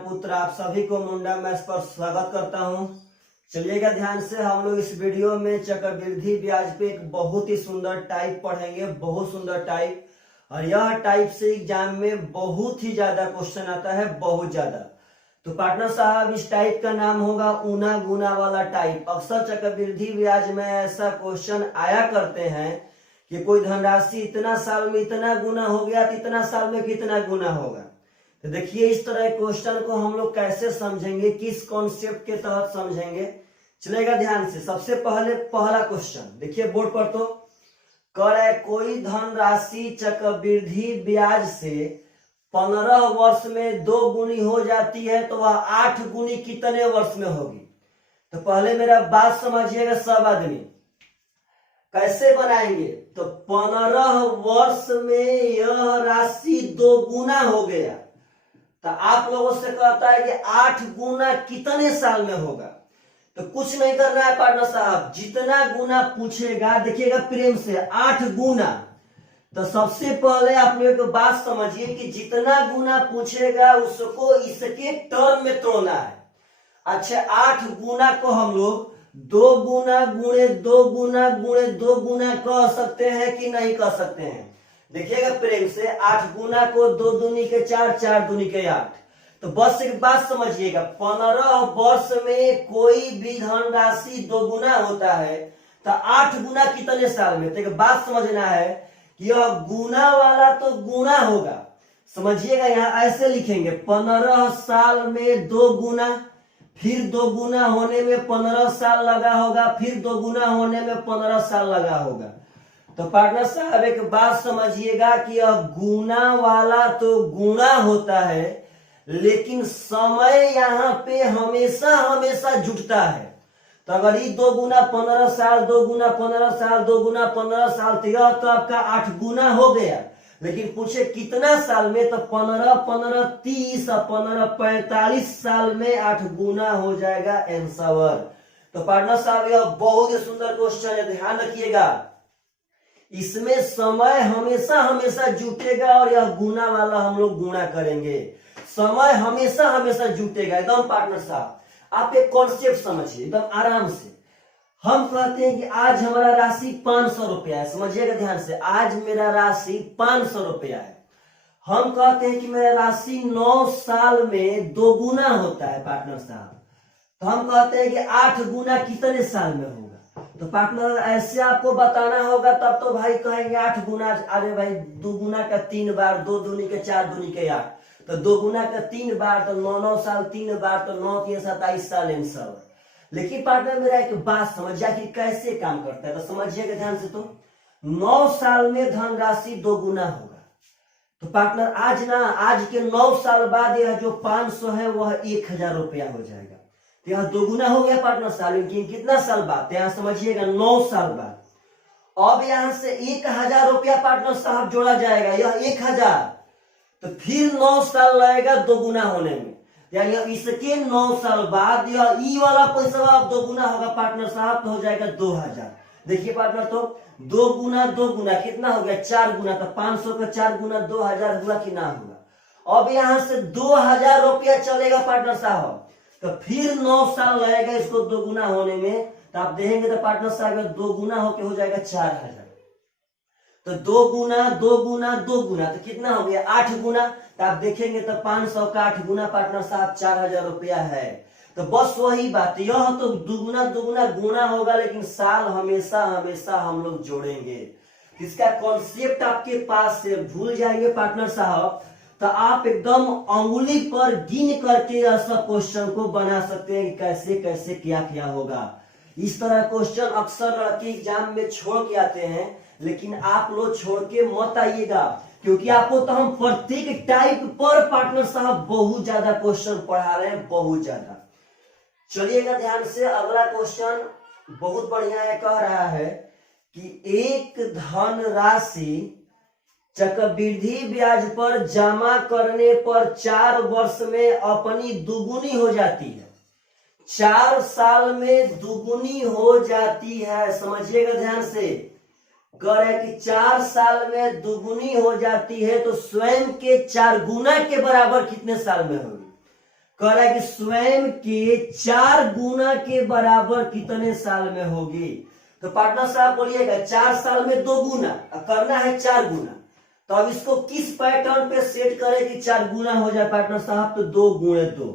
पुत्र आप सभी को मुंडा मैथ्स पर स्वागत करता हूं। चलिएगा ध्यान से, हम लोग इस वीडियो में चक्रवृद्धि ब्याज पे एक बहुत ही सुंदर टाइप पढ़ेंगे, बहुत सुंदर टाइप। और यह टाइप से एग्जाम में बहुत ही ज्यादा क्वेश्चन आता है, बहुत ज्यादा। तो पार्टनर साहब, इस टाइप का नाम होगा ऊना गुना वाला टाइप। अक्सर चक्रवृद्धि ब्याज में ऐसा क्वेश्चन आया करते हैं कि कोई धनराशि इतना साल में इतना गुना हो गया तो इतना साल में कितना गुना होगा। तो देखिए, इस तरह क्वेश्चन को हम लोग कैसे समझेंगे, किस कॉन्सेप्ट के तहत समझेंगे, चलेगा ध्यान से। सबसे पहले पहला क्वेश्चन देखिए बोर्ड पर, तो कह रहा है कोई धनराशि चक्रवृद्धि ब्याज से 15 वर्ष में 2 गुनी हो जाती है तो वह 8 गुनी कितने वर्ष में होगी। तो पहले मेरा बात समझिएगा सब आदमी, कैसे बनाएंगे। तो 15 वर्ष में यह राशि 2 गुना हो गया, तो आप लोगों से कहता है कि 8 गुना कितने साल में होगा। तो कुछ नहीं करना है पार्टनर साहब, जितना गुना पूछेगा देखिएगा प्रेम से, 8 गुना। तो सबसे पहले आप लोग एक बात समझिए कि जितना गुना पूछेगा उसको इसके टर्म में तोड़ना है। अच्छा, 8 गुना को हम लोग 2 गुना गुणे 2 गुना गुणे 2 गुना कह सकते हैं कि नहीं कह सकते हैं। देखिएगा प्रेम से, 8 गुना को 2 दूनी के 4, 4 दूनी के 8। तो बस एक बात समझिएगा, 15 वर्ष में कोई भी धनराशि 2 गुना होता है तो 8 गुना कितने साल में। तो एक बात समझना है कि यह गुना वाला तो गुना होगा, समझिएगा। यहाँ ऐसे लिखेंगे 15 साल में 2 गुना, फिर 2 गुना होने में 15 साल लगा होगा, फिर 2 गुना होने में 15 साल लगा होगा। तो पार्टनर साहब एक बात समझिएगा कि यह गुना वाला तो गुणा होता है, लेकिन समय यहाँ पे हमेशा हमेशा जुटता है। तो अगर ये 2 गुना 15 साल, 2 गुना 15 साल, 2 गुना 15 साल, तो यह तो आपका 8 गुना हो गया। लेकिन पूछे कितना साल में, तो 15 15 30 और 15 45 साल में 8 गुना हो जाएगा आंसर। तो पार्टनर साहब यह बहुत ही सुंदर क्वेश्चन है, ध्यान रखिएगा। इसमें समय हमेशा हमेशा जुटेगा और यह गुना वाला हम लोग गुणा करेंगे। समय हमेशा हमेशा जुटेगा एकदम। पार्टनर साहब आप एक कॉन्सेप्ट समझिए एकदम आराम से। हम कहते हैं कि आज हमारा राशि 500 रुपया है, समझिएगा ध्यान से, आज मेरा राशि 500 रुपया है। हम कहते हैं कि मेरा राशि 9 साल में 2 गुना होता है पार्टनर साहब। तो हम कहते हैं कि 8 गुना कितने साल में होगा। तो पार्टनर ऐसे आपको बताना होगा, तब तो भाई कहेंगे 8 गुना, अरे भाई 2 गुना का 3 बार, 2 दूनी के 4 दूनी के 8, तो 2 गुना का 3 बार तो 9 साल, 3 बार तो 9 3 27 साल आंसर। लेकिन पार्टनर मेरा एक बात समझिए कि कैसे काम करता है, तो समझिएगा ध्यान से। तो 9 साल में धनराशि 2 गुना होगा। तो पार्टनर आज के 9 साल बाद यह जो 500 है वह 1000 रुपया हो जाएगा। तो यह 2 गुना हो गया पार्टनर साल, लेकिन कितना साल बाद, तो यहाँ समझिएगा 9 साल बाद। अब यहाँ से 1000 रुपया पार्टनर साहब जोड़ा जाएगा, यह 1000। तो फिर 9 साल लगेगा 2 गुना होने में, यानी इसके 9 साल बाद यह ई वाला पैसा अब 2 गुना होगा पार्टनर साहब, तो हो जाएगा 2000। देखिए पार्टनर, तो 2 गुना कितना हो गया, 4 गुना। तो 500 का 4 गुना 2000 हुआ कि ना हुआ। अब यहाँ से 2000 रुपया चलेगा पार्टनर साहब, तो फिर 9 साल लगेगा इसको 2 गुना होने में। तो आप देखेंगे तो पार्टनर साहब 2 गुना होके हो जाएगा 4000। तो 2 गुना 2 गुना 2 गुना तो कितना हो गया, 8 गुना। तो आप देखेंगे तो 500 का 8 गुना पार्टनर साहब 4000 रुपया है। तो बस वही बात, यह तो दुगुना दुगुना गुना होगा, लेकिन साल हमेशा हमेशा हम लोग जोड़ेंगे। इसका कॉन्सेप्ट आपके पास से भूल जाएंगे पार्टनर साहब, तो आप एकदम अंगुली पर गिन करके ऐसा क्वेश्चन को बना सकते हैं कि कैसे कैसे क्या क्या होगा। इस तरह क्वेश्चन अक्सर लड़के एग्जाम में छोड़ के आते हैं, लेकिन आप लोग छोड़ के मत आइएगा, क्योंकि आपको तो हम प्रत्येक टाइप पर पार्टनर साहब बहुत ज्यादा क्वेश्चन पढ़ा रहे हैं, बहुत ज्यादा। चलिएगा ध्यान से, अगला क्वेश्चन बहुत बढ़िया है। कह रहा है कि एक धनराशि चक्रवृद्धि ब्याज पर जमा करने पर 4 वर्ष में अपनी दुगुनी हो जाती है, 4 साल में दुगुनी हो जाती है। समझिएगा ध्यान से, कह रहे कि 4 साल में दुगुनी हो जाती है, तो स्वयं के 4 गुना के बराबर कितने साल में होगी। कह रहा है कि स्वयं के 4 गुना के बराबर कितने साल में होगी। तो पार्टनर साहब बोलिएगा 4 साल में 2 गुना, करना है 4 गुना। तो अब इसको किस पैटर्न पे सेट करें कि 4 गुना हो जाए पार्टनर साहब? तो 2 गुणे 2।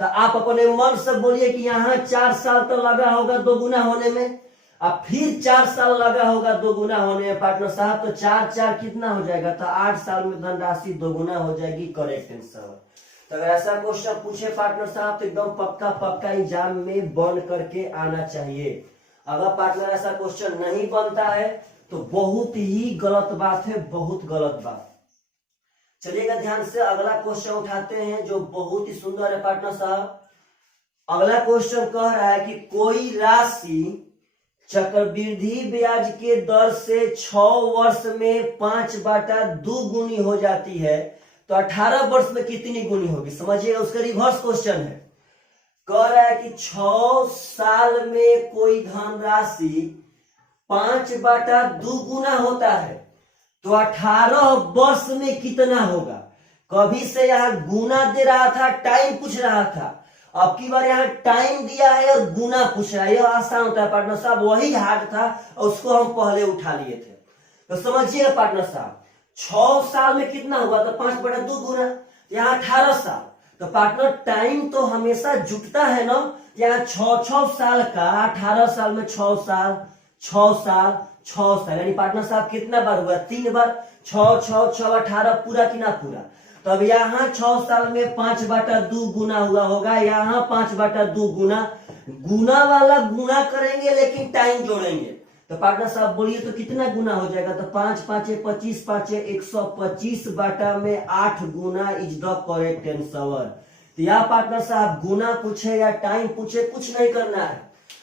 तो आप अपने मन से बोलिए कि यहाँ 4 साल तो लगा होगा 2 गुना होने में, अब फिर 4 साल लगा होगा 2 गुना होने में पार्टनर साहब। तो 4 4 कितना हो जाएगा? तो 8 साल में धनराशि 2 गुना हो जाएगी। Correct answer. तो अगर ऐसा क्वेश्चन पूछे पार्टनर साहब तो एकदम पक्का एग्जाम में बन करके आना चाहिए। अगर पार्टनर ऐसा क्वेश्चन नहीं बनता है तो बहुत ही गलत बात है, बहुत गलत बात। चलिएगा ध्यान से अगला क्वेश्चन उठाते हैं जो बहुत ही सुंदर है पार्टनर साहब। अगला क्वेश्चन कह रहा है कि कोई राशि चक्रवृद्धि ब्याज के दर से 6 वर्ष में 5/2 गुनी हो जाती है, तो 18 वर्ष में कितनी गुनी होगी? समझिएगा, उसका रिवर्स क्वेश्चन है। कह रहा है कि 6 साल में कोई धनराशि 5/2 गुना होता है, तो 18 वर्ष में कितना होगा? कभी से यहाँ गुना दे रहा था, टाइम पूछ रहा था, अब की बार यहाँ टाइम दिया है और गुना पूछ रहा है। यह आसान होता है पार्टनर साहब, वही हार्ड था और उसको हम पहले उठा लिए थे। तो समझिएगा पार्टनर साहब 6 साल में कितना हुआ? तो 5/2 गुना, यहाँ 18 साल। तो पार्टनर टाइम तो हमेशा जुटता है ना, यहाँ 6 साल का, 18 साल में 6 साल 6 साल 6 साल, यानी पार्टनर साहब कितना बार हुआ? 3 बार। 6 6 6 18 पूरा कि ना पूरा? तो अब यहाँ 6 साल में 5/2 गुना हुआ होगा, यहाँ 5/2 गुना, गुना वाला गुना करेंगे लेकिन टाइम जोड़ेंगे। तो पार्टनर साहब बोलिए तो कितना गुना हो जाएगा? तो 5 5 25 5 125 बाटा में 8 गुना इज द करेक्ट आंसर। तो यहाँ पार्टनर साहब गुना पूछे या टाइम पूछे कुछ नहीं करना है।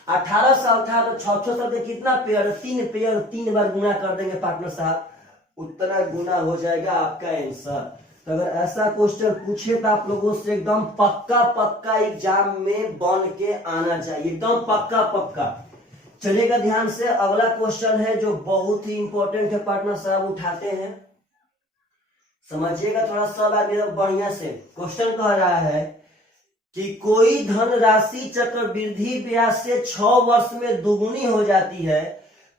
18 साल था तो 6 साल में कितना पेयर? 3 पेयर, 3 बार गुना कर देंगे पार्टनर साहब, उतना गुना हो जाएगा आपका आंसर। तो अगर ऐसा क्वेश्चन पूछे तो आप लोगों से एकदम पक्का एग्जाम में बन के आना चाहिए, एकदम पक्का। चलिएगा ध्यान से अगला क्वेश्चन है जो बहुत ही इंपॉर्टेंट है पार्टनर साहब, उठाते हैं, समझिएगा थोड़ा सब आगे बढ़िया से। क्वेश्चन कह रहा है कि कोई धनराशि चक्रवृद्धि ब्याज से 6 वर्ष में दुगुनी हो जाती है,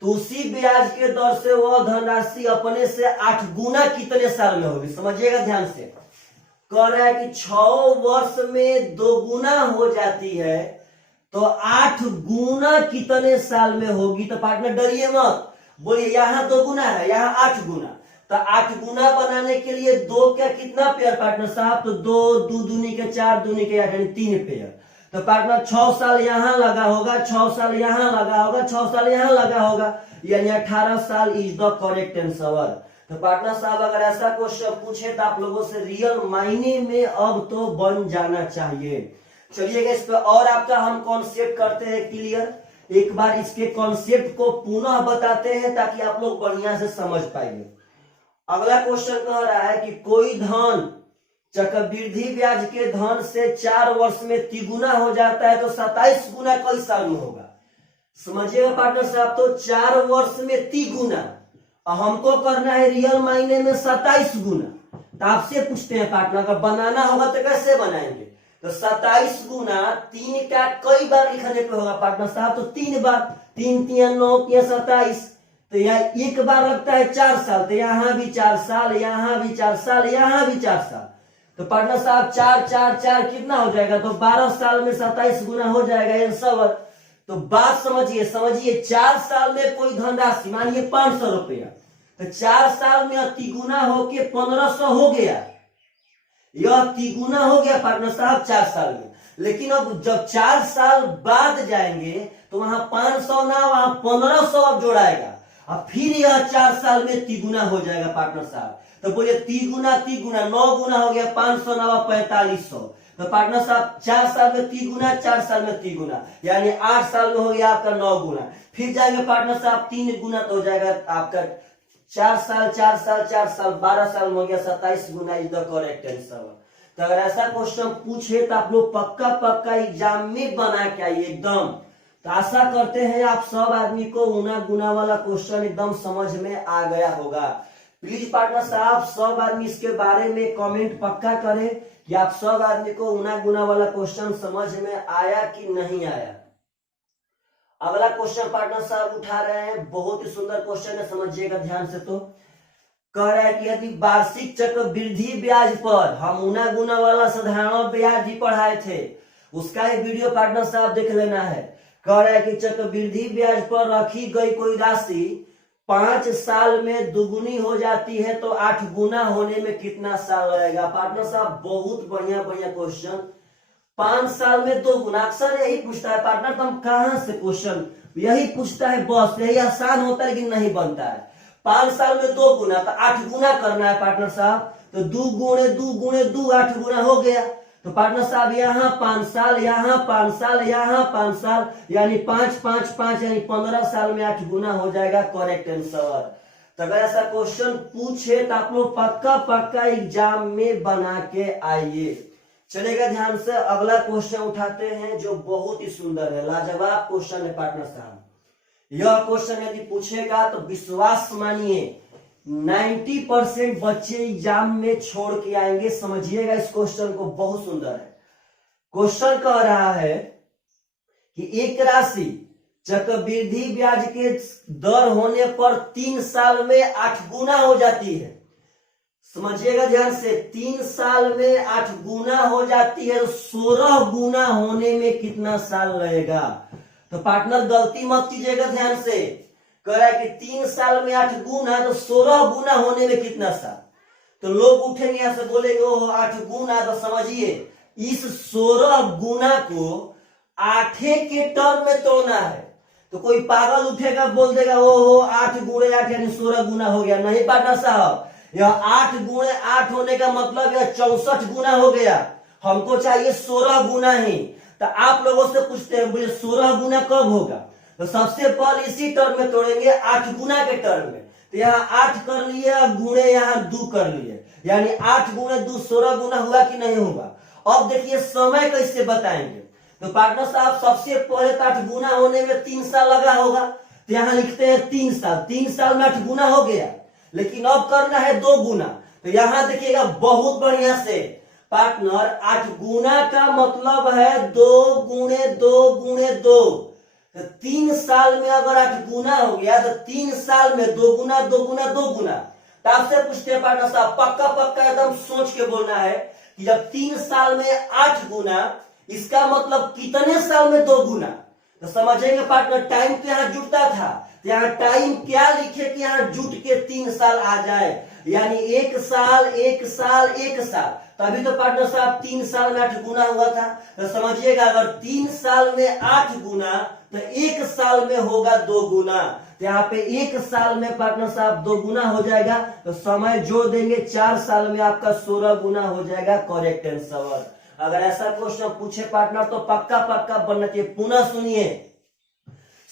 तो उसी ब्याज के दर से वह धनराशि अपने से 8 गुना कितने साल में होगी? समझिएगा ध्यान से। कह रहा है कि 6 वर्ष में 2 गुना हो जाती है, तो 8 गुना कितने साल में होगी? तो पार्टनर डरिए मत, बोलिए यहाँ 2 गुना है, यहाँ 8 गुना। तो 8 गुना बनाने के लिए 2 का कितना पेयर पार्टनर साहब? तो 2 2 दूनी के 4 दूनी के 8 यानी 3 पेयर। तो पार्टनर 6 साल यहाँ लगा होगा, 6 साल यहाँ लगा होगा, 6 साल यहाँ लगा होगा, यानी 18 साल इज द करेक्ट आंसर। तो पार्टनर साहब अगर ऐसा क्वेश्चन पूछे तो आप लोगों से रियल मायने में अब तो बन जाना चाहिए। चलिएगा इस पर और आपका हम कॉन्सेप्ट करते हैं क्लियर, एक बार इसके कॉन्सेप्ट को पुनः बताते हैं ताकि आप लोग बढ़िया से समझ पाइए। अगला क्वेश्चन कह रहा है कि कोई धन चक्रवृद्धि ब्याज के धन से 4 वर्ष में तिगुना हो जाता है, तो 27 गुना कई साल में होगा? समझिएगा पार्टनर साहब, तो 4 वर्ष में तिगुना, हमको करना है रियल मायने में 27 गुना। तो आपसे पूछते हैं पार्टनर अगर बनाना होगा तो कैसे बनाएंगे? तो 27 गुना 3 का कई बार लिखने पे होगा पार्टनर साहब? तो 3 बार, 3 3 9 3 27। तो यहाँ एक बार लगता है 4 साल, तो यहाँ भी 4 साल, यहाँ भी 4 साल, यहाँ भी 4 साल। तो पार्टनर साहब 4 4 4 कितना हो जाएगा? तो 12 साल में 27 गुना हो जाएगा आंसर। तो बात समझिए 4 साल में कोई धनराशि मानिए 500 रुपया, तो 4 साल में तिगुना होके 1500 हो गया, यह तिगुना हो गया पार्टनर साहब 4 साल में। लेकिन अब जब 4 साल बाद जाएंगे तो वहां 500 ना, वहां 1500 अब जोड़ाएगा, अब फिर यह 4 साल में तिगुना हो जाएगा पार्टनर साहब। तो बोलिए तिगुना 9 गुना हो गया, 500 9 4500। तो पार्टनर साहब 4 साल में तिगुना, 4 साल में तिगुना, यानी 8 साल में हो गया आपका 9 गुना। फिर जाएंगे पार्टनर साहब 3 गुना, तो हो जाएगा आपका 4 साल 4 साल 4 साल 12 साल में हो गया 27 गुना इज द करेक्ट आंसर। तो अगर ऐसा क्वेश्चन पूछे तो आप लोग पक्का एग्जाम में बना के आइए एकदम। तो आशा करते हैं आप सब आदमी को गुना गुना वाला क्वेश्चन एकदम समझ में आ गया होगा। प्लीज पार्टनर साहब सब आदमी इसके बारे में कमेंट पक्का करें कि आप सब आदमी को गुना गुना वाला क्वेश्चन समझ में आया कि नहीं आया। अगला क्वेश्चन पार्टनर साहब उठा रहे हैं, बहुत ही सुंदर क्वेश्चन है, समझिएगा ध्यान से। तो कह रहा है कि यदि वार्षिक चक्रवृद्धि ब्याज पर हम गुना गुना वाला साधारण ब्याज भी पढ़ाए थे, उसका एक वीडियो पार्टनर साहब देख लेना है। कह रहा है कि चक्रवृद्धि ब्याज पर रखी गई कोई राशि 5 साल में दुगुनी हो जाती है तो 8 गुना होने में कितना साल लगेगा। पार्टनर साहब बहुत बढ़िया बढ़िया क्वेश्चन। 5 साल में 2 गुना, अक्सर यही पूछता है पार्टनर, तो हम कहां से क्वेश्चन यही पूछता है, बस यही आसान होता है कि नहीं बनता है। 5 साल में 2 गुना तो 8 गुना करना है पार्टनर साहब, तो 2 गुणे 2 गुणे 2 8 गुना हो गया। तो पार्टनर साहब यहाँ 5 साल, यहाँ 5 साल, यहाँ 5 साल, यानी 5 5 5 यानी 15 साल में 8 गुना हो जाएगा, करेक्ट आंसर। तो अगर ऐसा क्वेश्चन पूछे तो आप लोग पक्का पक्का एग्जाम में बना के आइए। चलेगा ध्यान से, अगला क्वेश्चन उठाते हैं जो बहुत ही सुंदर है, लाजवाब क्वेश्चन है पार्टनर साहब। यह क्वेश्चन यदि पूछेगा तो विश्वास मानिए 90% बच्चे एग्जाम में छोड़ के आएंगे। समझिएगा इस क्वेश्चन को, बहुत सुंदर है। क्वेश्चन कह रहा है कि एक राशि चक्रवृद्धि ब्याज के दर होने पर 3 साल में 8 गुना हो जाती है। समझिएगा ध्यान से, 3 साल में 8 गुना हो जाती है, तो 16 गुना होने में कितना साल लगेगा। तो पार्टनर गलती मत कीजिएगा, ध्यान से। कह रहा है कि 3 साल में 8 गुना तो 16 गुना होने में कितना साल। तो लोग उठेंगे यहां से बोलेंगे ओह 8 गुना, तो समझिए इस 16 गुना को 8 के टर्म में तोड़ना है। तो कोई पागल उठेगा बोल देगा ओहो 8 गुणे 8 यानी 16 गुना हो गया। नहीं पार्टनर साहब, यह 8 गुणे 8 होने का मतलब यह 64 गुना हो गया। हमको चाहिए 16 गुना ही। तो आप लोगों से पूछते हैं मुझे 16 गुना कब होगा, तो सबसे पहले इसी टर्म में तोड़ेंगे 8 गुना के टर्म में। तो यहाँ 8 कर लिए, गुणे यहाँ 2 कर लिए, यानी 8 गुणे 2 16 गुना हुआ कि नहीं होगा। अब देखिए समय कैसे बताएंगे। तो पार्टनर साहब सबसे पहले तो 8 गुना होने में 3 साल लगा होगा, तो यहाँ लिखते हैं 3 साल। 3 साल में 8 गुना हो गया, लेकिन अब करना है 2 गुना। तो यहाँ देखिएगा बहुत बढ़िया से पार्टनर, 8 गुना का मतलब है 2 गुणे 2 गुणे 2। तो 3 साल में अगर 8 गुना हो गया तो 3 साल में 2 गुना 2 गुना 2 गुना। तो आपसे पूछते हैं पार्टनर साहब, पक्का पक्का एकदम सोच के बोलना है कि जब 3 साल में 8 गुना, इसका मतलब कितने साल में 2 गुना। तो समझेंगे पार्टनर, टाइम तो यहाँ जुटता था, तो यहाँ टाइम क्या लिखे कि यहाँ जुट के 3 साल आ जाए, यानी 1 साल 1 साल 1 साल। तो अभी तो पार्टनर साहब 3 साल में 8 गुना हुआ था। तो समझिएगा अगर 3 साल में 8 गुना तो 1 साल में होगा 2 गुना। तो यहाँ पे 1 साल में पार्टनर साहब 2 गुना हो जाएगा, तो समय जोड़ देंगे 4 साल में आपका 16 गुना हो जाएगा, करेक्ट आंसर। अगर ऐसा क्वेश्चन पूछे पार्टनर तो पक्का पक्का बनना चाहिए। पुनः सुनिए,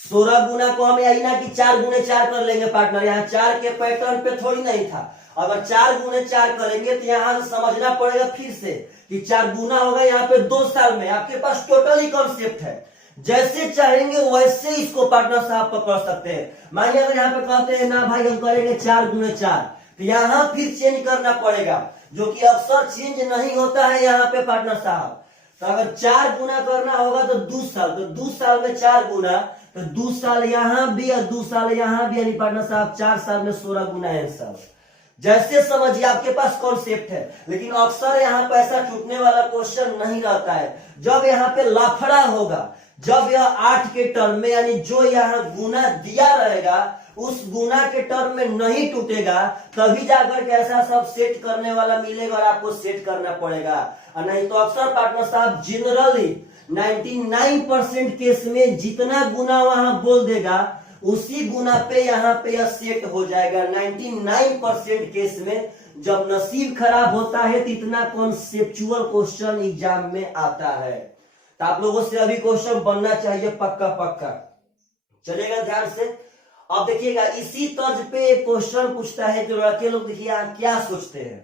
16 गुना को हम यही ना कि 4 गुणे 4 कर लेंगे पार्टनर, यहाँ 4 के पैटर्न पे थोड़ी नहीं था। अगर 4 गुणे 4 करेंगे तो यहाँ से समझना पड़ेगा फिर से कि 4 गुना होगा यहाँ पे 2 साल में। आपके पास टोटली कॉन्सेप्ट है, जैसे चाहेंगे वैसे इसको पार्टनर साहब पकड़ सकते हैं। मानिए अगर यहाँ पे कहते हैं ना भाई हम करेंगे 4 गुणे 4, तो यहाँ फिर चेंज करना पड़ेगा, जो कि अक्सर चेंज नहीं होता है यहाँ पे पार्टनर साहब। तो अगर 4 गुना करना होगा तो 2 साल, तो 2 साल में 4 गुना, तो 2 साल यहाँ भी और 2 साल यहाँ भी, यानी पार्टनर साहब 4 साल में 16 गुना आंसर। जैसे समझिए आपके पास कॉन्सेप्ट है, लेकिन अक्सर यहाँ पे ऐसा टूटने वाला क्वेश्चन नहीं रहता है। जब यहाँ पे लफड़ा होगा, जब यह 8 के टर्म में, यानी जो यहाँ गुना दिया रहेगा उस गुना के टर्म में नहीं टूटेगा, तभी जाकर के ऐसा सब सेट करने वाला मिलेगा और आपको सेट करना पड़ेगा। और नहीं तो अक्सर पार्टनर साहब जनरली 99% केस में जितना गुना वहां बोल देगा उसी गुना पे यहाँ पे यह सेट हो जाएगा। 99% केस में जब नसीब खराब होता है तो इतना कॉन्सेप्चुअल क्वेश्चन एग्जाम में आता है। तो आप लोगों से अभी क्वेश्चन बनना चाहिए पक्का पक्का, चलेगा ध्यान से। अब देखिएगा इसी तर्ज पे क्वेश्चन पूछता है, जो लड़के लोग देखिए क्या सोचते हैं।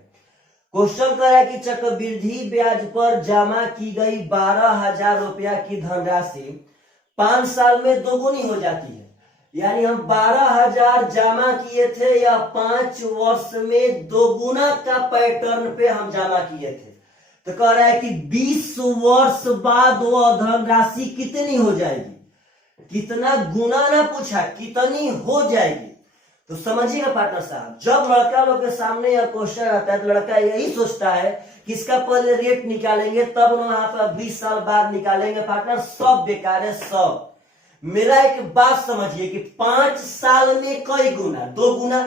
क्वेश्चन कर रहा है कि चक्रवृद्धि ब्याज पर जमा की गई 12,000 रुपया की धनराशि 5 साल में दोगुनी हो जाती है। यानी हम 12,000 जमा किए थे या 5 वर्ष में दोगुना का पैटर्न पे हम जमा किए थे। तो कह रहा है कि 20 वर्ष बाद वह धनराशि कितनी हो जाएगी, कितना गुना ना पूछा, कितनी हो जाएगी। तो समझिएगा पार्टनर साहब, जब लड़का लोग के सामने यह क्वेश्चन आता है तो लड़का यही सोचता है कि इसका पहले रेट निकालेंगे तब वहां पर 20 साल बाद निकालेंगे। पार्टनर सब बेकार है सब। मेरा एक बात समझिए कि 5 साल में कई गुना, 2 गुना,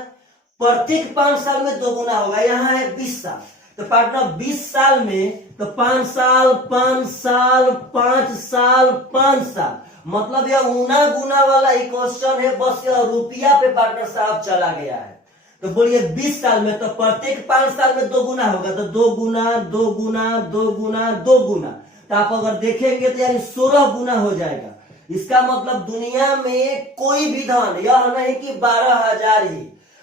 प्रत्येक 5 साल में 2 गुना होगा। यहाँ है 20 साल, तो पार्टनर 20 साल में तो 5 साल 5 साल 5 साल 5 साल, मतलब यह ऊना गुना वाला ही क्वेश्चन है, बस यह रुपया पे पार्टनर साहब चला गया है। तो बोलिए 20 साल में तो प्रत्येक 5 साल में 2 गुना होगा, तो 2 गुना 2 गुना 2 गुना 2 गुना, तो आप अगर देखेंगे तो यानी 16 गुना हो जाएगा। इसका मतलब दुनिया में कोई भी धन, यह नहीं कि 12,000 ही,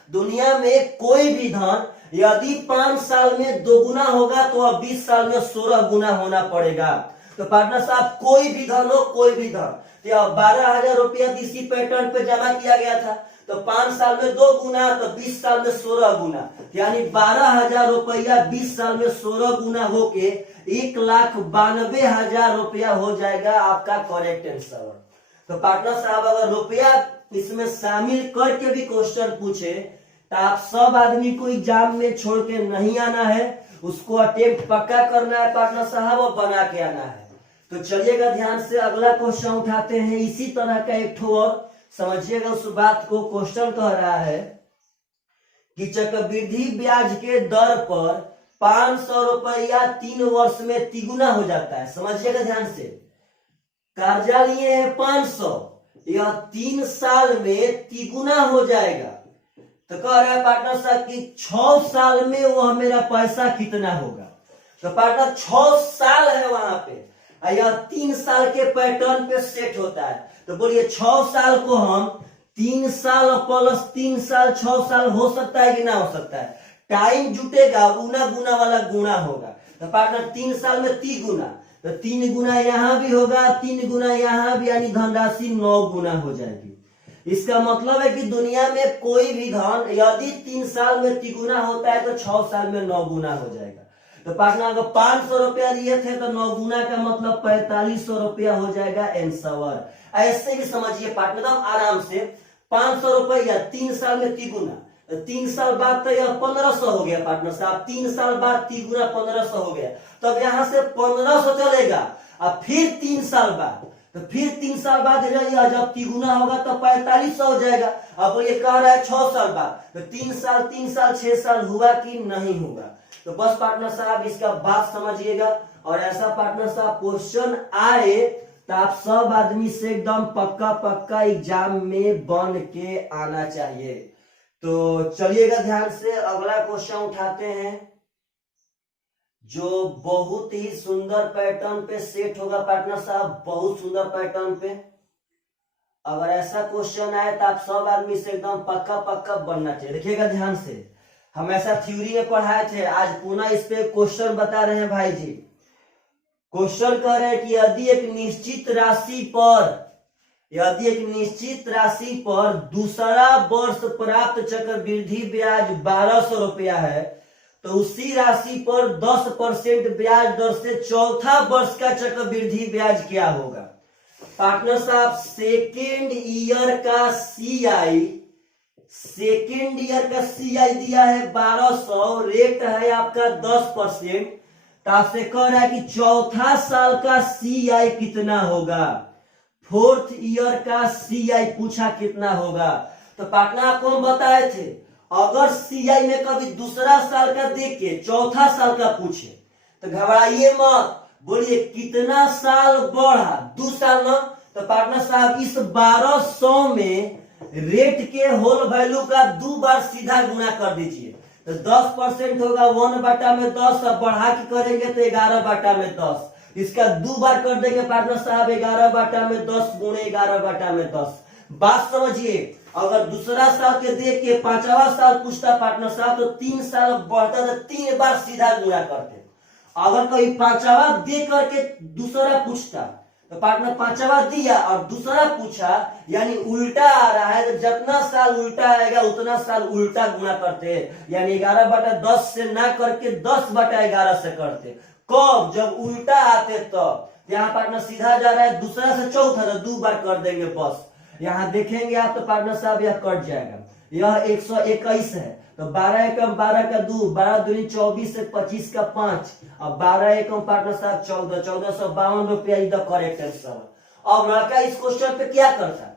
दुनिया में कोई भी धन यदि 5 साल में 2 गुना होगा तो 20 साल में 16 गुना होना पड़ेगा। तो पार्टनर साहब कोई भी धन हो, कोई भी धन, तो 12,000 रुपया इसी पैटर्न पे जमा किया गया था, तो 5 साल में 2 गुना तो 20 साल में 16 गुना, यानी 12,000 रुपया 20 साल में 16 गुना होके 1,92,000 रुपया हो जाएगा आपका करेक्ट आंसर। तो पार्टनर साहब अगर रुपया इसमें शामिल करके भी क्वेश्चन पूछे तो आप सब आदमी को एग्जाम में छोड़ के नहीं आना है, उसको अटेम्प्ट पक्का करना है पार्टनर साहब और बना के आना है। तो चलिएगा ध्यान से अगला क्वेश्चन उठाते हैं, इसी तरह का एक ठो और समझिएगा उस बात को। क्वेश्चन कह रहा है कि चक्रवृद्धि ब्याज के दर पर 500 रुपया 3 वर्ष में तिगुना हो जाता है। समझिएगा ध्यान से, कर्जा लिए हैं 500, यह 3 साल में तिगुना हो जाएगा। तो कह रहा है पार्टनर साहब कि 6 साल में वह मेरा पैसा कितना होगा। तो पार्टनर 6 साल है वहां पे, यह 3 साल के पैटर्न पे सेट होता है। तो बोलिए 6 साल को हम 3 साल प्लस 3 साल 6 साल हो सकता है कि ना हो सकता है, टाइम जुटेगा, गुना गुना वाला गुना होगा। तो पार्टनर 3 साल में 3 गुना, तो 3 गुना यहाँ भी होगा, 3 गुना यहाँ भी, यानी धनराशि 9 गुना हो जाएगी। इसका मतलब है कि दुनिया में कोई भी धन यदि 3 साल में 3 गुना होता है तो 6 साल में 9 गुना हो जाएगा। तो पार्टनर अगर 500 रुपया दिए थे तो 9 गुना का मतलब 4500 रुपया हो जाएगा आंसर। ऐसे भी समझिए पार्टनर आराम से, 500 रुपया 3 साल में 3 गुना, 3 साल बाद तो यह 1500 हो गया पार्टनर साहब, 3 साल बाद 3 गुना 1500 हो गया। तो अब यहाँ से 1500 चलेगा, अब फिर 3 साल बाद, तो फिर 3 साल बाद जब 3 गुना होगा तो 4500 हो जाएगा। अब ये कह रहा है 6 साल बाद, तो 3 साल 6 साल हुआ कि नहीं हुआ। तो बस पार्टनर साहब इसका बात समझिएगा, और ऐसा पार्टनर साहब क्वेश्चन आए तो आप सब आदमी से एकदम पक्का पक्का एग्जाम में बन के आना चाहिए। तो चलिएगा ध्यान से अगला क्वेश्चन उठाते हैं, जो बहुत ही सुंदर पैटर्न पे सेट होगा पार्टनर साहब, बहुत सुंदर पैटर्न पे। अगर ऐसा क्वेश्चन आए तो आप सब आदमी से एकदम पक्का पक्का बनना चाहिए। देखिएगा ध्यान से, हम ऐसा थ्योरी में पढ़ाए थे, आज पुनः इस पे क्वेश्चन बता रहे हैं भाई जी। क्वेश्चन कह रहे हैं कि यदि एक निश्चित राशि पर दूसरा वर्ष प्राप्त चक्रवृद्धि ब्याज 1200 रुपया है, तो उसी राशि पर 10% ब्याज दर से चौथा वर्ष का चक्रवृद्धि ब्याज क्या होगा। पार्टनर साहब सेकेंड ईयर का सीआई दिया है 1200, रेट है आपका 10%, तो आपसे कह रहा है कि चौथा साल का सीआई कितना होगा, 4th ईयर का सीआई पूछा कितना होगा। तो पार्टनर आपको हम बताए थे, अगर सीआई में कभी दूसरा साल का देख के चौथा साल का पूछे तो घबराइए मत, बोलिए कितना साल बढ़ा, 2 साल ना। तो पार्टनर साहब इस 1200 में रेट के होल वैल्यू का 2 बार सीधा गुणा कर दीजिए, तो 10% होगा 1/10, अब बढ़ा के करेंगे तो 11/10, इसका 2 बार कर देंगे पार्टनर साहब 11/10 गुणे 11/10। बात समझिए, अगर दूसरा साल के देख के 5वां साल पूछता पार्टनर साहब तो 3 साल बढ़ता तो 3 बार सीधा गुणा करते। अगर कोई 5वां दे करके दूसरा पूछता तो पार्टनर 5वां दिया और दूसरा पूछा, यानी उल्टा आ रहा है, तो जितना साल उल्टा आएगा उतना साल उल्टा गुणा करते, यानी 11/10 से ना करके 10/11 से करते। कब? जब उल्टा आते तब। यहाँ पार्टनर सीधा जा रहा है, दूसरा से चौथा, तो 2 बार कर देंगे बस। यहाँ देखेंगे आप तो पार्टनर साहब यह कट जाएगा। यह 121 है, तो 12 एकम 12 का 2, 12 दूनी 24 से 25 का 5, अब 12 एकम पार्टनर साहब 14, 1452 रुपया इज द करेक्ट आंसर। अब लड़का इस क्वेश्चन पे क्या करता है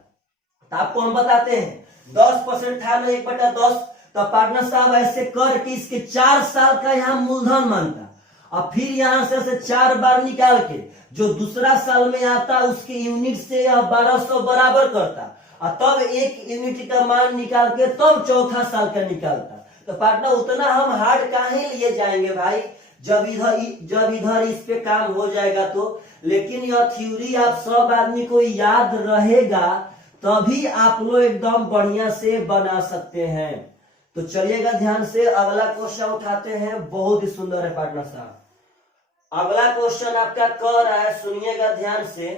तो आपको हम बताते हैं। 10% था ना 1/10, तो पार्टनर साहब ऐसे करके इसके 4 साल का यहाँ मूलधन मानता, और फिर यहां से 4 बार निकाल के जो दूसरा साल में आता उसके यूनिट से यह 1200 बराबर करता, और तब 1 यूनिट का मान निकाल के तब चौथा साल का निकालता। तो पार्टनर उतना हम हार्ड काहे लिए जाएंगे भाई, जब इधर इस पे काम हो जाएगा तो। लेकिन यह थ्योरी आप सब आदमी को याद रहेगा तभी आप लोग एकदम बढ़िया से बना सकते हैं। तो चलिएगा ध्यान से अगला क्वेश्चन उठाते हैं, बहुत ही सुंदर है पार्टनर साहब। अगला क्वेश्चन आपका कह रहा है, सुनिएगा ध्यान से,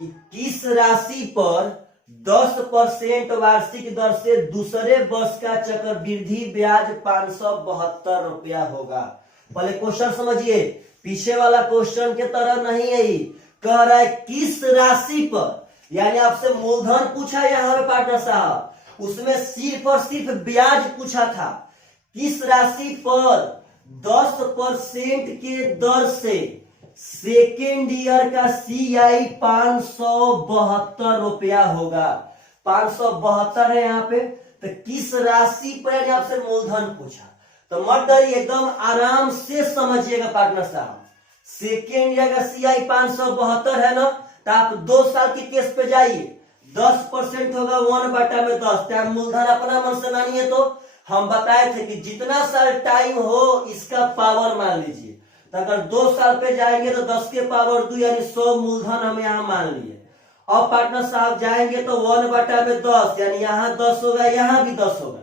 कि किस राशि पर 10% वार्षिक दर से दूसरे वर्ष का चक्रवृद्धि ब्याज 572 रुपया होगा। पहले क्वेश्चन समझिए, पीछे वाला क्वेश्चन के तरह नहीं है। कह रहा है किस राशि पर, यानी आपसे मूलधन पूछा यहाँ पे पार्टनर साहब, उसमें सिर्फ और सिर्फ ब्याज पूछा था। किस राशि पर 10% के दर से सेकेंड ईयर का CI 572 रुपया होगा। 572 है यहाँ पे, तो किस राशि पर आपसे मूलधन पूछा, तो मत डरिए, एकदम आराम से समझिएगा पार्टनर साहब। सेकेंड ईयर का CI 572 है ना, तो आप 2 साल के केस पे जाइए, 10% होगा 1/10, क्या मूलधन अपना मन से मानिए। तो हम बताए थे कि जितना साल टाइम हो इसका पावर मान लीजिए, तो अगर 2 साल पे जाएंगे तो 10 के पावर 2 यानी 100 मूलधन हम यहाँ मान लिए। अब पार्टनर साहब जाएंगे तो 1/10 यानी यहाँ 10 होगा, यहाँ भी 10 होगा,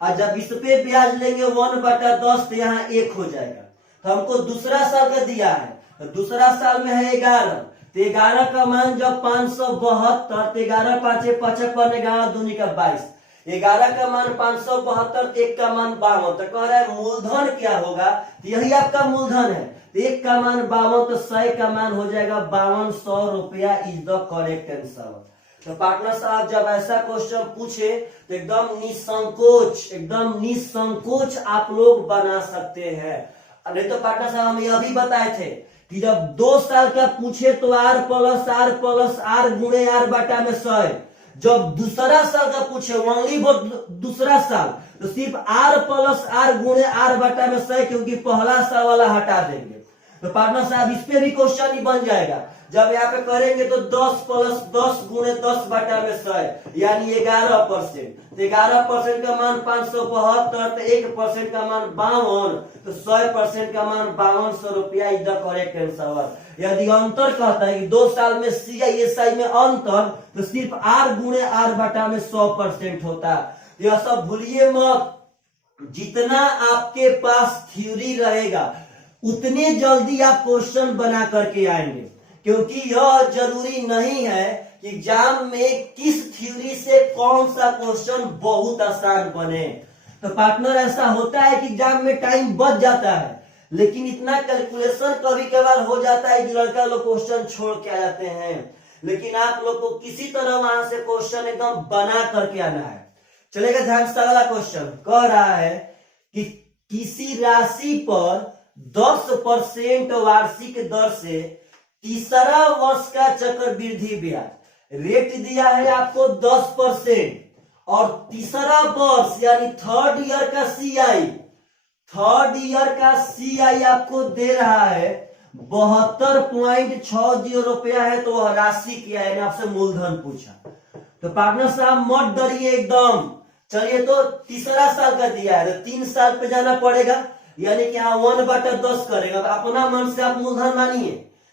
और जब इस पे ब्याज लेंगे 1/10 तो यहाँ 1 हो जाएगा। तो हमको दूसरा साल का दिया है, तो दूसरा साल में है 11, तो 11 का मान जब 572, तो 11 5 55, 11 दूनी का 22, 11 का मान 572, 1 का मान 52, तो कह रहा है मूलधन क्या होगा, तो यही आपका मूलधन है। तो 1 का मान 52, तो 100 का मान हो जाएगा 5200 रुपया इज द करेक्ट आंसर। तो पार्टनर साहब जब ऐसा क्वेश्चन पूछे तो एकदम निसंकोच आप लोग बना सकते हैं। नहीं तो पार्टनर साहब हम यह भी बताए थे कि जब 2 साल का पूछे तो R प्लस R गुणे R बटा में 100, जब दूसरा साल का पूछे ओनली वो दूसरा साल, तो सिर्फ R प्लस R गुणे R बटा में 100, क्योंकि पहला साल वाला हटा देंगे। तो पार्टनर साहब इस पे भी क्वेश्चन ही बन जाएगा। जब यहाँ पे करेंगे तो 10 प्लस 10 गुणे 10 बटा में 100 यानी 11%, तो 11% का मान 572, तो 1% का मान 52, तो 100% का मान 5200 रुपया इज द करेक्ट आंसर। यदि अंतर कहता है कि 2 साल में CI में अंतर, तो सिर्फ R गुणे R बटा में 100% होता है। यह सब भूलिए मत, जितना आपके पास थ्योरी रहेगा उतने जल्दी आप क्वेश्चन बना करके आएंगे, क्योंकि यह जरूरी नहीं है कि एग्जाम में किस थ्योरी से कौन सा क्वेश्चन बहुत आसान बने। तो पार्टनर ऐसा होता है कि एग्जाम में टाइम बच जाता है, लेकिन इतना कैलकुलेशन कभी कभार हो जाता है कि लड़का लोग क्वेश्चन छोड़ के आ जाते हैं। लेकिन आप लोग को किसी तरह वहां से क्वेश्चन एकदम बना करके आना है। चलेगा ध्यान से, अगला क्वेश्चन कह रहा है कि किसी राशि पर 10% वार्षिक दर से तीसरा वर्ष का चक्रवृद्धि ब्याज, रेट दिया है आपको 10%, और तीसरा वर्ष यानी थर्ड ईयर का CI आपको दे रहा है 72.60 रुपया है। तो वह राशि क्या है, आपसे मूलधन पूछा। तो पार्टनर साहब मत डरिए एकदम, चलिए तो तीसरा साल का दिया है तो 3 साल पे जाना पड़ेगा, यानी कि यहाँ 1/10 करेगा, तो अपना मन से आप मूलधन मानिए,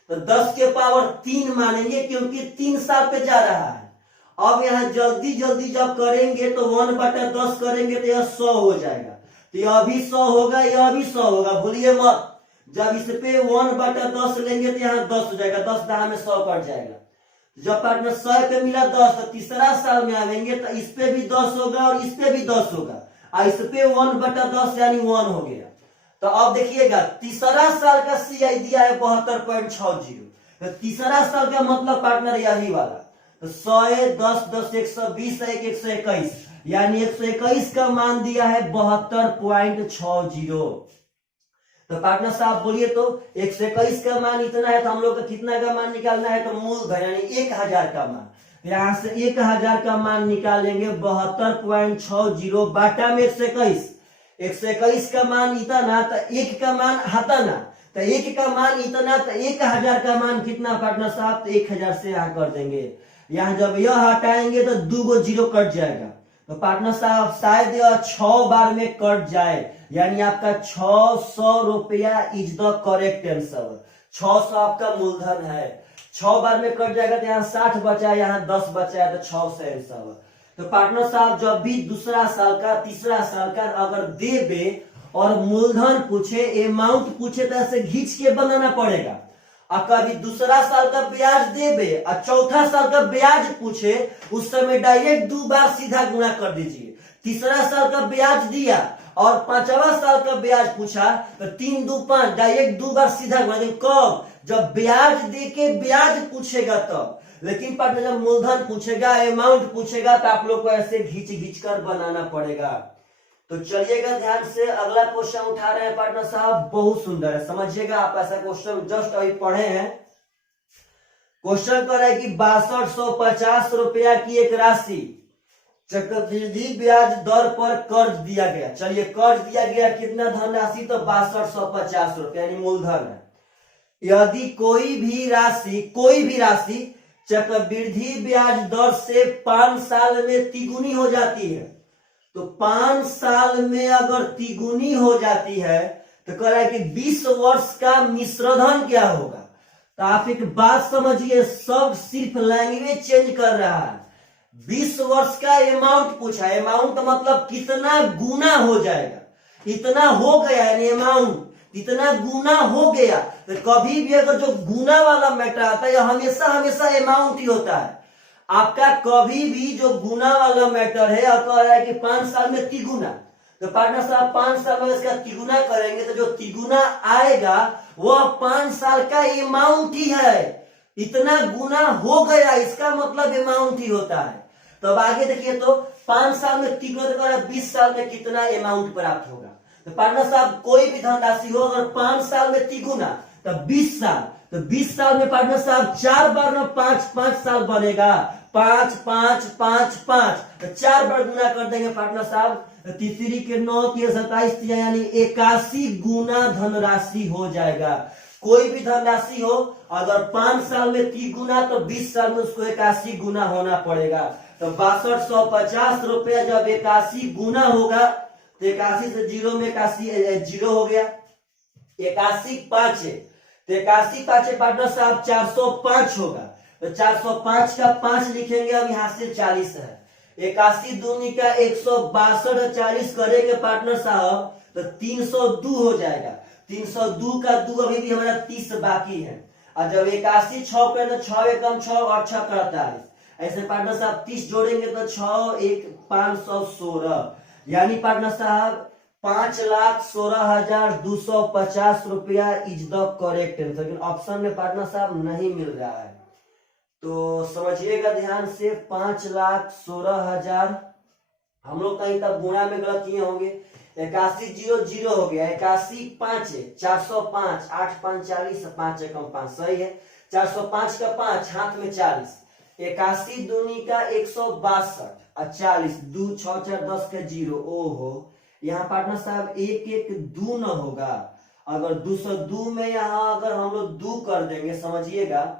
तो 10 के पावर 3 मानेंगे, क्योंकि 3 साल पे जा रहा है। अब यहाँ जल्दी जब करेंगे तो 1/10 करेंगे तो यह 100 हो जाएगा, तो यह भी 100 होगा, यह भी 100 होगा, भूलिए मत। जब इस पे 1/10 लेंगे तो यहाँ 10 हो जाएगा, 10 दहा में 100 कट जाएगा। जब पार्टनर 100 पे मिला 10, तो तीसरा साल में आवेंगे तो इस पे भी 10 होगा और इस पे भी 10 होगा, और इस पे 1/10 यानी 1 हो गया। तो अब देखिएगा तीसरा साल का CI दिया है 72.60। तो तीसरा साल का मतलब पार्टनर यही वाला। तो 100, 10, 10, 120, 121, यानी 121 का मान दिया है 72.60। तो पार्टनर साहब बोलिए तो 121 का मान इतना है, तो हम लोग का कितना का मान निकालना है? तो मूलधन यानी 1000 का मान। यहां से 1000 का मान निकालेंगे 72.60 बाटा में 121। 121 का मान इतना, तो एक का मान हटाना, तो एक का मान इतना, तो 1000 का मान कितना पार्टनर साहब? तो 1000 से यहाँ कर देंगे। यहाँ जब यह हटाएंगे तो 2 जीरो कट जाएगा। तो पार्टनर साहब शायद यह 6 बार में कट जाए, यानी आपका 600 रुपया इज द करेक्ट आंसर। 600 आपका मूलधन है, 6 बार में कट जाएगा। तो यहाँ 60 बचा, यहाँ 10 बचा है, तो 6 से आंसर। तो पार्टनर साहब जब भी दूसरा साल का, तीसरा साल का अगर देबे और मूलधन पूछे, अमाउंट पूछे, तो ऐसे घींच के बनाना पड़ेगा। और कभी दूसरा साल का ब्याज देबे और चौथा साल का ब्याज पूछे, उस समय डायरेक्ट 2 बार सीधा गुणा कर दीजिए। तीसरा साल का ब्याज दिया और 5वां साल का ब्याज पूछा, तो 3 2 5 डायरेक्ट 2 बार सीधा गुणा। कब? जब ब्याज दे के ब्याज पूछेगा तब। लेकिन पार्टनर जब मूलधन पूछेगा, अमाउंट पूछेगा, तो आप लोग को ऐसे घींच कर बनाना पड़ेगा। तो चलिएगा ध्यान से, अगला क्वेश्चन उठा रहे हैं पार्टनर साहब, बहुत सुंदर है, समझिएगा। आप ऐसा क्वेश्चन जस्ट अभी पढ़े हैं। क्वेश्चन कर रहा है कि 6250 रुपया की एक राशि चक्रवृद्धि ब्याज दर पर कर्ज दिया गया। चलिए, कर्ज दिया गया कितना धनराशि? तो 6250 रुपया यानी मूलधन है। यदि कोई भी राशि चक्रवृद्धि ब्याज दर से 5 साल में तिगुनी हो जाती है, तो 5 साल में अगर तिगुनी हो जाती है, तो कह रहा है कि 20 वर्ष का मिश्रधन क्या होगा? तो आप एक बात समझिए, सब सिर्फ लैंग्वेज चेंज कर रहा है। 20 वर्ष का अमाउंट पूछा, अमाउंट मतलब कितना गुना हो जाएगा, इतना हो गया, यानी अमाउंट इतना गुना हो गया। तो कभी भी अगर जो गुना वाला मैटर आता है, हमेशा अमाउंट ही होता है आपका। कभी भी जो गुना वाला मैटर है, और कह रहा है कि 5 साल में तिगुना, तो पार्टनर साहब 5 साल में इसका तिगुना करेंगे, तो जो तिगुना आएगा वह 5 साल का अमाउंट ही है। इतना गुना हो गया, इसका मतलब अमाउंट ही होता है। तो अब आगे देखिए, तो 5 साल में तिगुना, तो 20 साल में कितना अमाउंट प्राप्त होगा? तो पार्टनर साहब कोई भी धनराशि हो, अगर 5 साल में तिगुना, तो 20 साल, तो 20 साल में पार्टनर साहब 4 बार में 5 साल बनेगा। 5 5 5 5, तो 4 बार गुना कर देंगे पार्टनर साहब। तीसरी के 9 की 27, यानी 81 गुना धनराशि हो जाएगा। कोई भी धनराशि हो, अगर 5 साल में तिगुना, तो 20 साल में उसको 81 गुना होना पड़ेगा। तो 6250 रुपया जब 81 गुना होगा, तो 81 से 0 में 81 जीरो हो गया। 81 5 है, तो 81 5 पार्टनर साहब 405 होगा। तो 405 का 5 लिखेंगे, अब यहाँ से 40 है। 81 दूनी का 162, 40 करेंगे पार्टनर साहब, तो 302 हो जाएगा। 302 का 2 अभी भी हमारा 30 बाकी है। और जब 81 6 पे, तो 6 एकम 6 और 6 48, ऐसे पार्टनर साहब 30 जोड़ेंगे तो 6 1 516, यानी पार्टनर साहब 5,16,250 रुपया इज द करेक्ट आंसर। लेकिन ऑप्शन में पार्टनर साहब नहीं मिल रहा है, तो समझिएगा ध्यान से। 5,16,000 हम लोग कहीं तक गुणा में गलत किए होंगे। 81 0 0 हो गया। 81 5 है, 405, 8 5 40, 5 एकम 5, सही है। 405 का 5 हाथ में 40। 81 दूनी का 162 और 40, 2 6 4 10 का 0। ओहो, यहाँ पार्टनर साहब 1 1 2 न होगा। अगर 202 में यहाँ अगर हम लोग 2 कर देंगे, समझिएगा,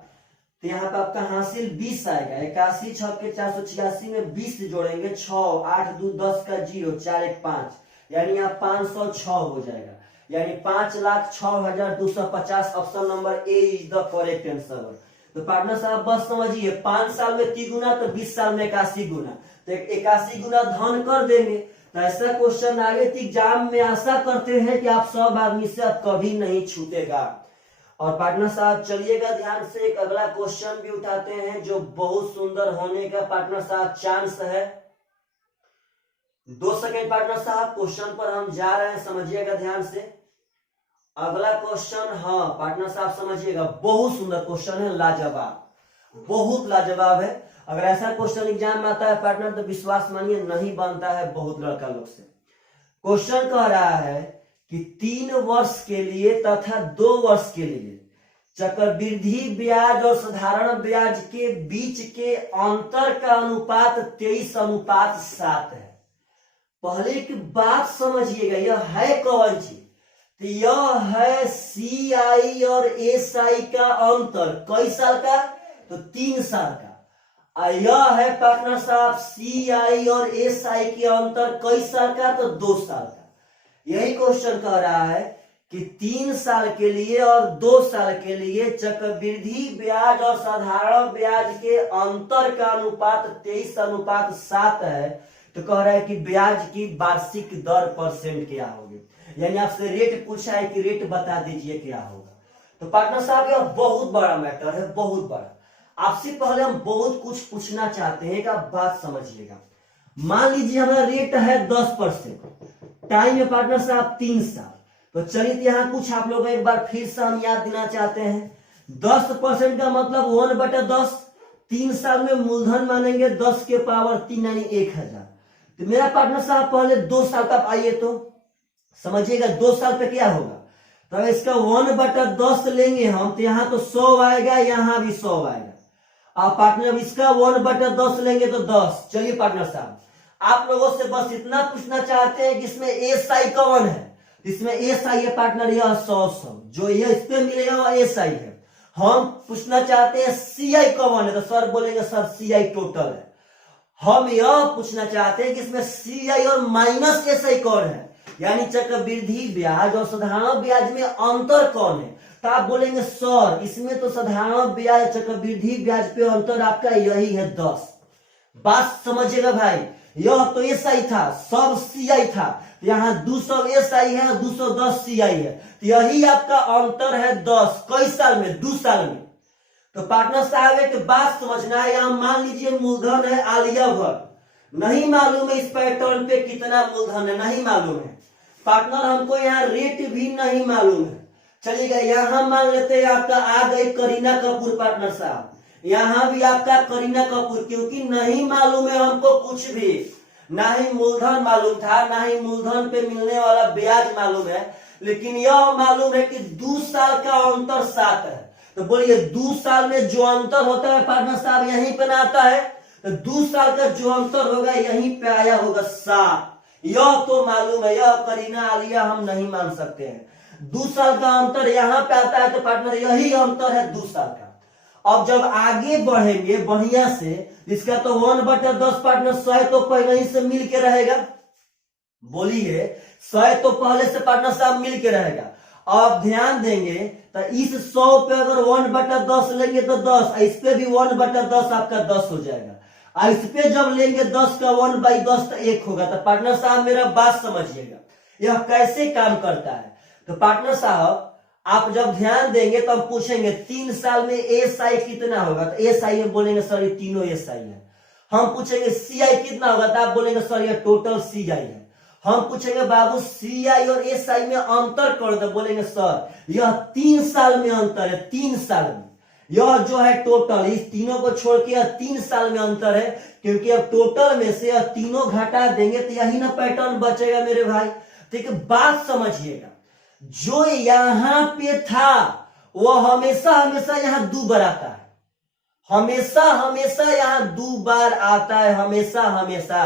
तो यहाँ पे आपका हासिल 20 आएगा। 81 6 के 486 में 20 जोड़ेंगे, 6 8 2 10 का 0, 4 1 5, यानी यहाँ 506 हो जाएगा। यानी 5,06,250 option number A is the correct answer. तो पार्टनर साहब बस समझिए, 5 साल में तिगुना, तो 20 साल में 81 गुना, तो 81 गुना धन कर देंगे। तो ऐसा क्वेश्चन आगे एग्जाम में आशा करते हैं कि आप सब आदमी से अब कभी नहीं छूटेगा। और पार्टनर साहब चलिएगा ध्यान से, एक अगला क्वेश्चन भी उठाते हैं जो बहुत सुंदर होने का पार्टनर साहब चांस है। 2 सेकेंड पार्टनर साहब, क्वेश्चन पर हम जा रहे हैं, समझिएगा ध्यान से। अगला क्वेश्चन, हाँ पार्टनर साहब समझिएगा, बहुत सुंदर क्वेश्चन है, लाजवाब, बहुत लाजवाब है। अगर ऐसा क्वेश्चन एग्जाम में आता है पार्टनर तो विश्वास मानिए नहीं बनता है बहुत लड़का लोग से। क्वेश्चन कह रहा है कि 3 वर्ष के लिए तथा 2 वर्ष के लिए चक्रवृद्धि ब्याज और साधारण ब्याज के बीच के अंतर का अनुपात 23:7 है। पहले एक बात समझिएगा, यह है कौन चीज? तो यह है CI और SI का अंतर। कई साल का? तो 3 साल का। यह है पार्टनर साहब CI और SI के अंतर कई साल का? तो 2 साल का। यही क्वेश्चन कह रहा है कि 3 साल के लिए और 2 साल के लिए चक्रवृद्धि ब्याज और साधारण ब्याज के अंतर का अनुपात 23:7 है। तो कह रहा है कि ब्याज की वार्षिक दर परसेंट क्या होगी, यानी आपसे रेट पूछा है कि रेट बता दीजिए क्या होगा। तो पार्टनर साहब यह बहुत बड़ा मैटर है, बहुत बड़ा। आपसे पहले हम बहुत कुछ पूछना चाहते हैं कि आप बात समझिएगा। मान लीजिए हमारा रेट है 10%, टाइम है पार्टनर साहब 3 साल। तो चलिए यहाँ कुछ आप लोग एक बार फिर से हम याद देना चाहते हैं। 10% का मतलब 1/10, 3 साल में मूलधन मानेंगे 10 के पावर 3 यानी 1000। तो मेरा पार्टनर साहब पहले 2 साल का आइए तो समझिएगा 2 साल पे क्या होगा। तो इसका 1/10 लेंगे हम, तो यहाँ तो 100 आएगा, यहाँ भी 100 आएगा। आप पार्टनर इसका 1/10 लेंगे तो 10। चलिए पार्टनर साहब आप लोगों से बस इतना पूछना चाहते हैं कि इसमें SI कौन है? इसमें SI है पार्टनर, यह 100 जो ये इस पे मिलेगा वह SI है। हम पूछना चाहते हैं CI कौन है? तो सर बोलेंगे सर CI टोटल है। हम यह पूछना चाहते हैं कि इसमें CI और माइनस SI कौन है, यानी चक्रवृद्धि ब्याज और साधारण ब्याज में अंतर कौन है? तो आप बोलेंगे सर इसमें तो साधारण ब्याज चक्रवृद्धि ब्याज पे अंतर आपका यही है 10। बात समझिएगा भाई, यह तो SI था, सब CI था, यहाँ 200 SI है, 210 CI है, तो यही आपका अंतर है 10। कई साल में? 2 साल में। तो पार्टनर साहब एक बात समझना है, यहाँ मान लीजिए मूलधन है आलिया भट्ट, नहीं मालूम है इस पैटर्न पे कितना मूलधन है, नहीं मालूम है पार्टनर, हमको यहाँ रेट भी नहीं मालूम है। चलिएगा यहाँ मान लेते हैं आपका आ गई करीना कपूर पार्टनर साहब, यहाँ भी आपका करीना कपूर, क्योंकि नहीं मालूम है हमको कुछ भी, ना ही मूलधन मालूम था, ना ही मूलधन पे मिलने वाला ब्याज मालूम है, लेकिन यह मालूम है कि 2 साल का अंतर 7 है। तो बोलिए 2 साल में जो अंतर होता है पार्टनर साहब यहीं पे ना आता है, तो 2 साल का जो अंतर होगा यहीं पे आया होगा 7। यह तो मालूम है, यह करीना आलिया हम नहीं मान सकते हैं। 2 साल का अंतर यहाँ पे आता है, तो पार्टनर यही अंतर है 2 साल का। अब जब आगे बढ़ेंगे बढ़िया से, इसका तो 1/10 पार्टनर 100 तो पहले ही से मिल के रहेगा, बोलिए 100 तो पहले से पार्टनर साहब मिल के रहेगा। आप ध्यान देंगे तो इस 100 पे अगर 1/10 लेंगे तो 10, इस पे भी 1/10 आपका 10 हो जाएगा। इस पे जब लेंगे 10 का 1/10 तो 1 होगा। तो पार्टनर साहब मेरा बात समझिएगा, यह कैसे काम करता है। तो पार्टनर साहब आप जब ध्यान देंगे तो हम पूछेंगे 3 साल में SI कितना होगा, तो SI में बोलेंगे सर ये तीनों SI है। हम पूछेंगे CI कितना होगा, तो आप बोलेंगे सर ये टोटल CI है। हम पूछेंगे बाबू CI और SI में अंतर कर दो, बोलेंगे सर यह 3 साल में अंतर है, 3 साल में। यह जो है टोटल, इस तीनों को छोड़ के यह 3 साल में अंतर है, क्योंकि अब टोटल में से यह तीनों घटा देंगे तो यही ना पैटर्न बचेगा मेरे भाई। ठीक है, बात समझिएगा, जो यहां पे था वो हमेशा हमेशा यहां 2 बार आता है, हमेशा हमेशा यहां 2 बार आता है, हमेशा हमेशा।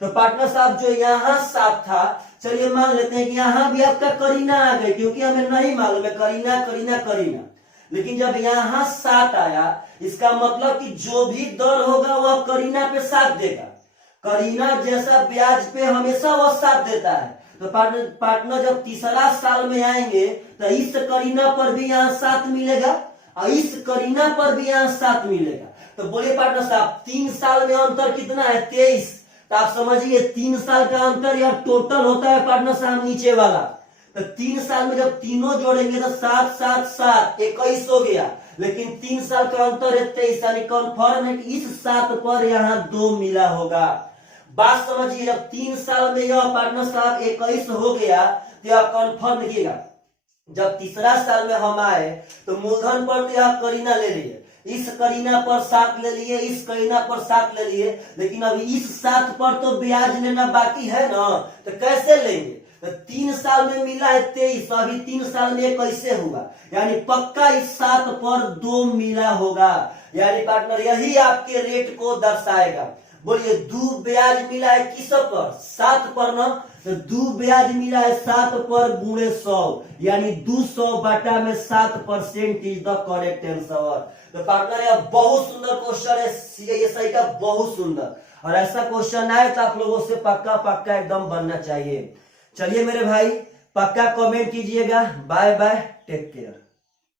तो पार्टनर साहब जो यहाँ 7 था, चलिए मान लेते हैं कि यहाँ भी आपका करीना आ गई, क्योंकि हमें नहीं मालूम है करीना करीना करीना, लेकिन जब यहाँ 7 आया इसका मतलब कि जो भी दर होगा वह करीना पे 7 देगा। करीना जैसा ब्याज पे हमेशा वह 7 देता है। तो पार्टनर जब तीसरा साल में आएंगे तो इस करीना पर भी यहाँ 7 मिलेगा और इस करीना पर भी यहाँ 7 मिलेगा। तो बोलिए पार्टनर साहब 3 साल में अंतर कितना है? 23। तो आप समझिए 3 साल का अंतर या टोटल होता है पार्टनर साहब नीचे वाला। तो 3 साल में जब तीनों जोड़ेंगे तो 7 7 7 21 हो गया, लेकिन 3 साल का अंतर है 23, यानी कन्फर्म है कि इस 7 पर यहाँ 2 मिला होगा। बात समझिए, जब 3 साल में यह पार्टनर साहब 21 हो गया तो यह कन्फर्म देखिएगा, जब तीसरा साल में हम आए तो मूलधन पर तो यहाँ करीना ले लिए, इस करीना पर 7 ले लिए, इस करीना पर 7 ले लिए, लेकिन अभी इस 7 पर तो ब्याज लेना बाकी है ना, तो कैसे लेंगे? तो 3 साल में मिला है 23, अभी 3 साल में कैसे हुआ? यानी पक्का इस 7 पर 2 मिला होगा। यानी पार्टनर यही आपके रेट को दर्शाएगा। बोलिए, 2 ब्याज मिला है किस पर? 7 पर ना, तो 2 ब्याज मिला है 7 पर गुणे 100, यानी 200 बटा में 7% इज द करेक्ट आंसर। तो पार्टनर यह बहुत सुंदर क्वेश्चन है, सीआईएसआई का बहुत सुंदर, और ऐसा क्वेश्चन आए तो आप लोगों से पक्का पक्का एकदम बनना चाहिए। चलिए मेरे भाई, पक्का कमेंट कीजिएगा। Bye bye, take care.